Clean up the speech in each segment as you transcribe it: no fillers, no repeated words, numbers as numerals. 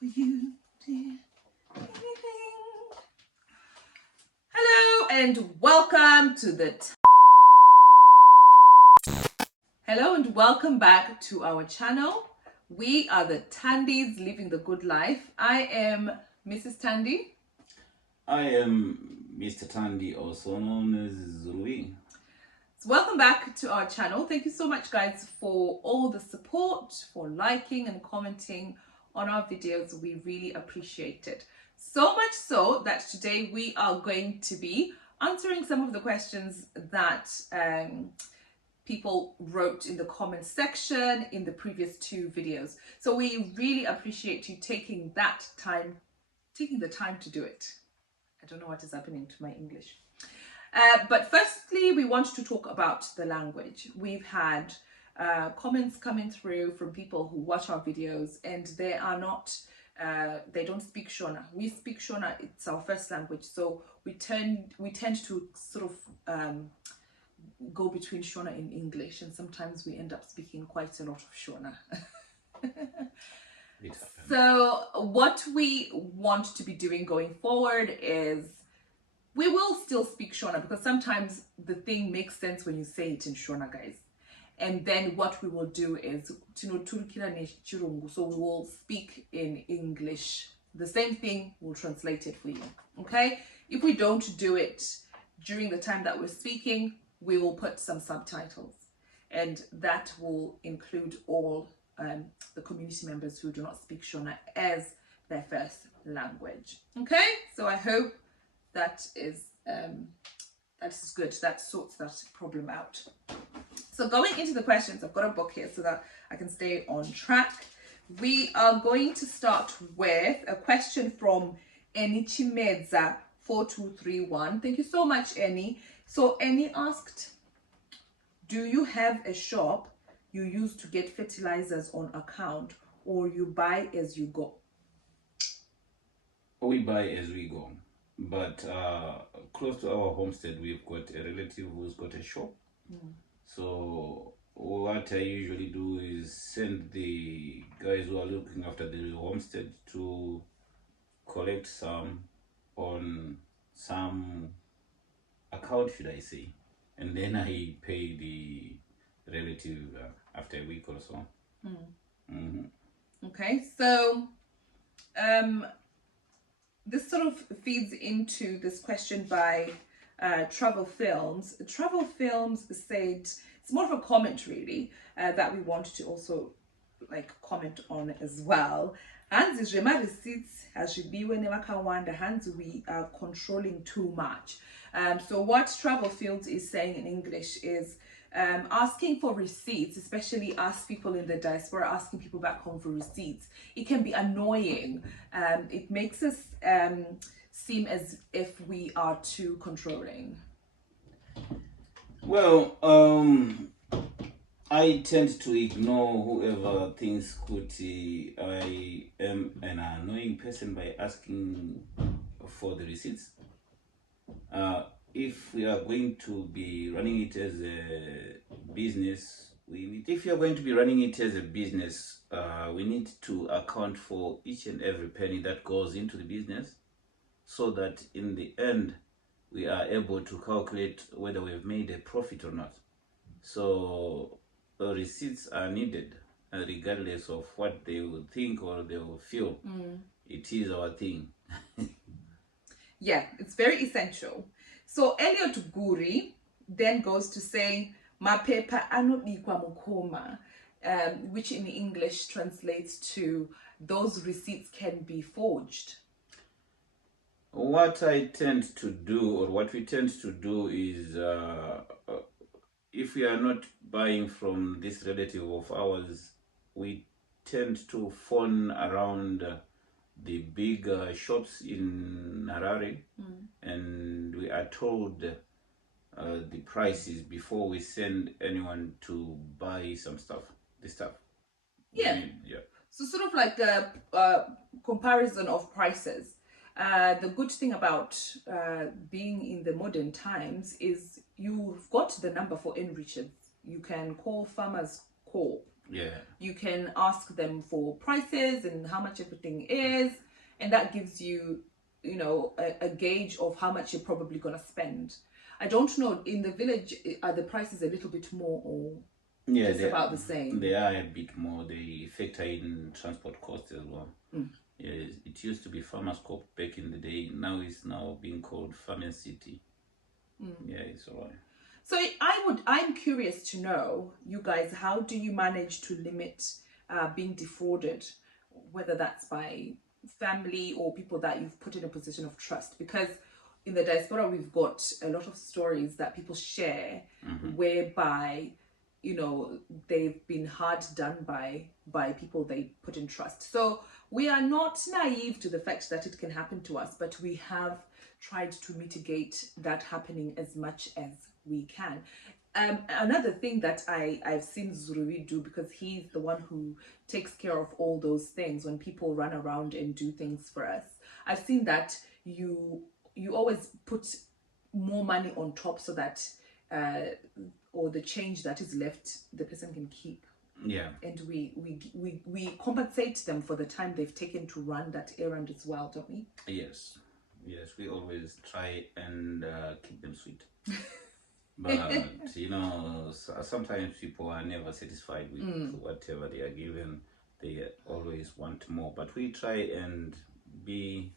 for you, dear. Hello and welcome to the Hello and welcome back to our channel. We are the Tandis living the good life. I am Mrs. Tandi. I am Mr. Tandi, also known as Zului. So welcome back to our channel. Thank you so much, guys, for all the support, for liking and commenting on our videos. We really appreciate it. So much so that today we are going to be answering some of the questions that people wrote in the comment section in the previous two videos. So we really appreciate you taking the time to do it. I don't know what is happening to my English. But firstly, we want to talk about the language. We've had comments coming through from people who watch our videos and they are not, they don't speak Shona. We speak Shona, it's our first language. So we tend to sort of go between Shona and English, and sometimes we end up speaking quite a lot of Shona. So what we want to be doing going forward is we will still speak Shona, because sometimes the thing makes sense when you say it in Shona, guys. And then what we will do is, so we will speak in English. The same thing, we'll translate it for you, okay? If we don't do it during the time that we're speaking, we will put some subtitles, and that will include all the community members who do not speak Shona as their first language, okay? So I hope that is good. That sorts that problem out. So going into the questions, I've got a book here so that I can stay on track. We are going to start with a question from Eni Chimedza 4231. Thank you so much, Eni. So Eni asked, do you have a shop you use to get fertilizers on account, or you buy as you go? We buy as we go. But close to our homestead, we've got a relative who's got a shop. So what I usually do is send the guys who are looking after the homestead to collect some on some account, should I say, and then I pay the relative after a week or so. Okay, so this sort of feeds into this question by Travel Films. Travel Films said, it's more of a comment really, that we want to also comment on as well. Hands receipts hands we are controlling too much. So what Travel Fields is saying in English is asking for receipts, especially us people in the diaspora asking people back home for receipts. It can be annoying. It makes us seem as if we are too controlling. Well, I tend to ignore whoever thinks I am an annoying person by asking for the receipts. If we are going to be running it as a business, we need to account for each and every penny that goes into the business, so that in the end we are able to calculate whether we've made a profit or not. So receipts are needed, regardless of what they will think or they will feel. It is our thing. Yeah, it's very essential. So Elliot Guri then goes to say, mapepa anobikwa mukoma, which in English translates to, those receipts can be forged. What I tend to do, or what we tend to do, is if we are not buying from this relative of ours, we tend to phone around the big shops in Harare, and we are told the prices before we send anyone to buy this stuff. Yeah. So sort of like a comparison of prices. The good thing about being in the modern times is you've got the number for Enriches. You can call Farmers Corp Yeah. You can ask them for prices and how much everything is, and that gives you, you know, a gauge of how much you're probably gonna spend. I don't know, in the village, are the prices a little bit more or Yeah, just about the same? they are a bit more. They factor in transport costs as well. Mm. Yeah, it used to be Farmers Corp back in the day. Now it's now being called Farmers City. Yeah, it's alright. So I'm curious to know, you guys, how do you manage to limit being defrauded, whether that's by family or people that you've put in a position of trust? Because in the diaspora, we've got a lot of stories that people share whereby, you know, they've been hard done by people they put in trust. So we are not naive to the fact that it can happen to us, but we have tried to mitigate that happening as much as we can. Another thing that I've seen Zurui do, because he's the one who takes care of all those things when people run around and do things for us. I've seen that you always put more money on top so that or the change that is left the person can keep. Yeah. And we compensate them for the time they've taken to run that errand as well, don't we? Yes. Yes, we always try and keep them sweet. But you know, sometimes people are never satisfied with whatever they are given. They always want more. But we try and be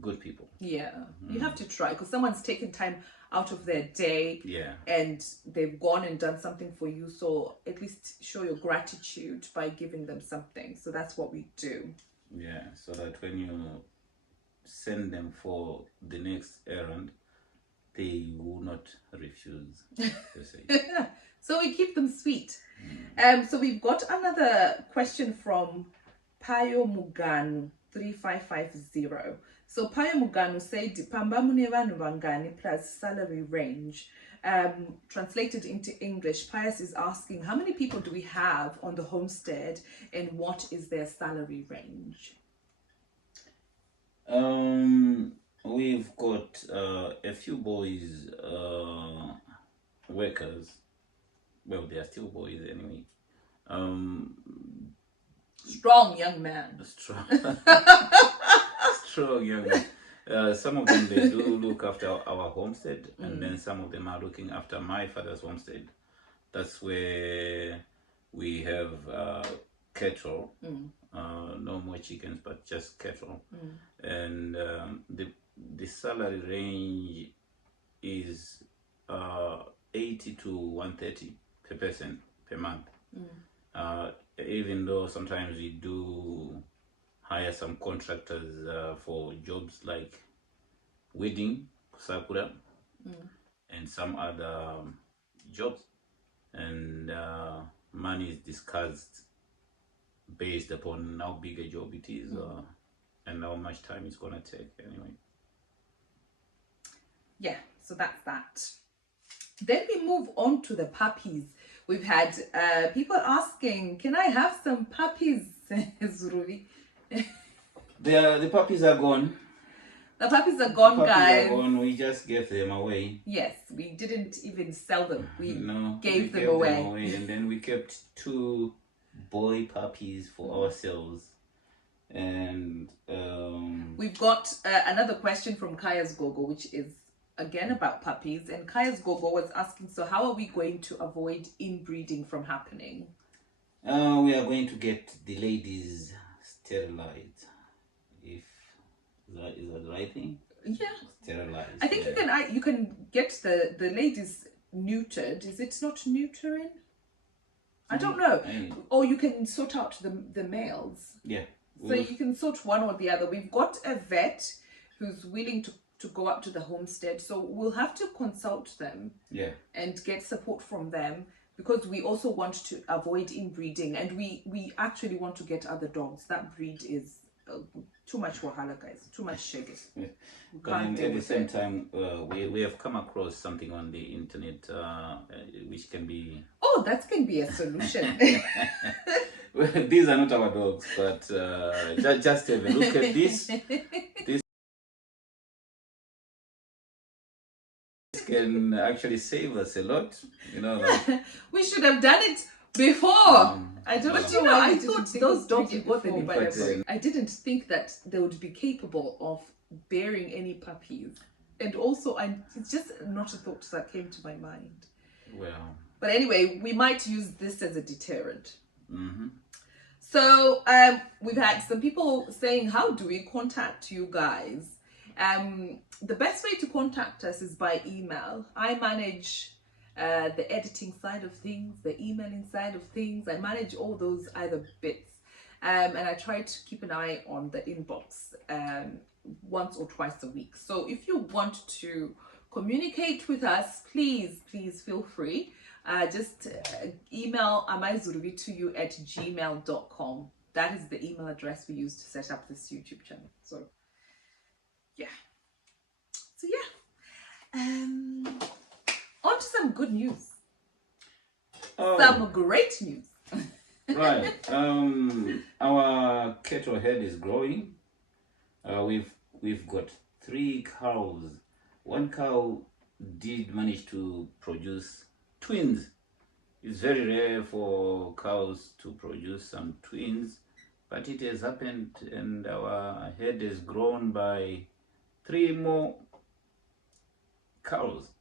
good people. Yeah, you have to try, because someone's taken time out of their day, yeah, and they've gone and done something for you. So at least show your gratitude by giving them something. So that's what we do. Yeah, so that when you send them for the next errand, they will not refuse. So we keep them sweet. So we've got another question from Payo Muganu 3550. So Payo Muganu said, "Pamba mune vanhu vangani plus salary range." Translated into English, Pius is asking, how many people do we have on the homestead and what is their salary range? We've got a few boys, workers. Well, they are still boys anyway. Strong young man. Strong young man. Some of them, they do look after our homestead, and then some of them are looking after my father's homestead. That's where we have cattle. No more chickens, but just cattle. And the salary range is 80 to 130 per person per month. Even though sometimes we do hire some contractors for jobs like wedding, sakura, and some other jobs, and money is discussed based upon how big a job it is and how much time it's gonna take anyway. Yeah, so that's that. Then we move on to the puppies. We've had people asking, can I have some puppies? Zuruvi. The puppies are gone. The puppies are gone, guys. We just gave them away. Yes, we didn't even sell them. We gave them away. And then we kept 2 boy puppies for ourselves. And we've got another question from Kaya's Gogo, which is again about puppies. And Kaya's Gogo was asking, so how are we going to avoid inbreeding from happening? We are going to get the ladies sterilized. If that is the right thing? Yeah. Sterilized. I think you can get the ladies neutered. Is it not neutering? I don't know. Or you can sort out the males. Yeah. So you can sort one or the other. We've got a vet who's willing to go up to the homestead. So we'll have to consult them. Yeah. And get support from them, because we also want to avoid inbreeding, and we actually want to get other dogs. That breed is too much wahala, guys. Too much shege. But at the same time, we have come across something on the internet which can be... Oh, that can be a solution. Well, these are not our dogs, but just have a look at this. This can actually save us a lot. You know, we should have done it before. I don't But know. you I thought those dogs would go before, anybody. but, I didn't think that they would be capable of bearing any puppies. And also, it's just not a thought that came to my mind. Well. But anyway, we might use this as a deterrent. Mm-hmm. So we've had some people saying, how do we contact you guys? The best way to contact us is by email. I manage the editing side of things, the emailing side of things. I manage all those other bits. And I try to keep an eye on the inbox once or twice a week. So if you want to communicate with us, please feel free. Just email amaizurubituyu@gmail.com. That is the email address we use to set up this YouTube channel. So yeah. On to some good news. Some great news. Right. Our cattle head is growing. We've got 3 cows. One cow did manage to produce twins. It's very rare for cows to produce some twins, but it has happened, and our head has grown by 3 more cows.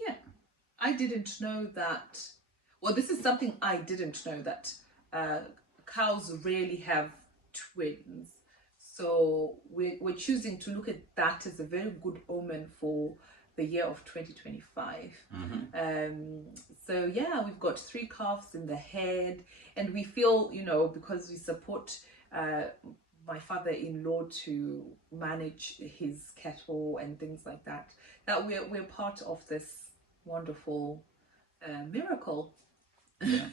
Yeah, I didn't know that. Well, this is something I didn't know, that cows rarely have twins. So we're choosing to look at that as a very good omen for the year of 2025. So yeah, we've got 3 calves in the head, and we feel, because we support my father-in-law to manage his cattle and things like that, that we're part of this wonderful miracle. Yeah.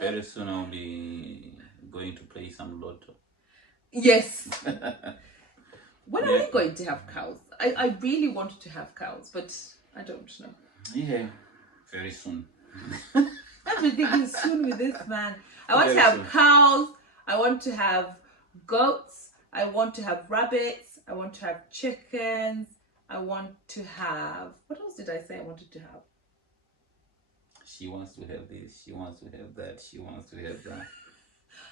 Very soon I'll be going to play some lotto. Yes. When are we going to have cows? I really want to have cows, but I don't know. Yeah, very soon. Everything is soon with this man. I want to have cows. I want to have goats. I want to have rabbits. I want to have chickens. I want to have... What else did I say I wanted to have? She wants to have this. She wants to have that. She wants to have that.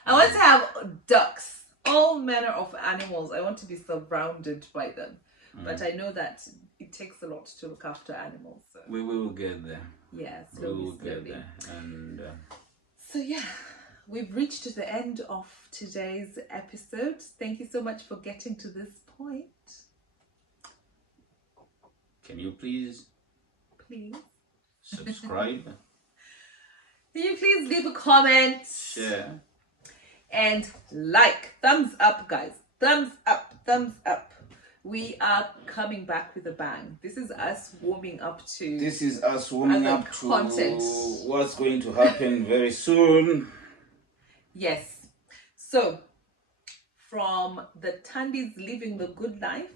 I want to have ducks. All manner of animals. I want to be surrounded by them. But I know that it takes a lot to look after animals. So. We will get there. Yeah, slowly. We will get there. And so yeah, we've reached the end of today's episode. Thank you so much for getting to this point. Can you please subscribe? Can you please leave a comment? Share. And like. Thumbs up, guys. Thumbs up. Thumbs up. We are coming back with a bang. This is us warming up to... This is us warming up to content. What's going to happen very soon. Yes. So, from the Tandis living the good life,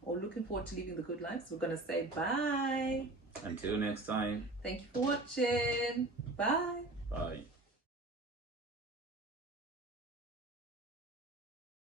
or looking forward to living the good life, so we're going to say bye. Until next time. Thank you for watching. Bye. Bye.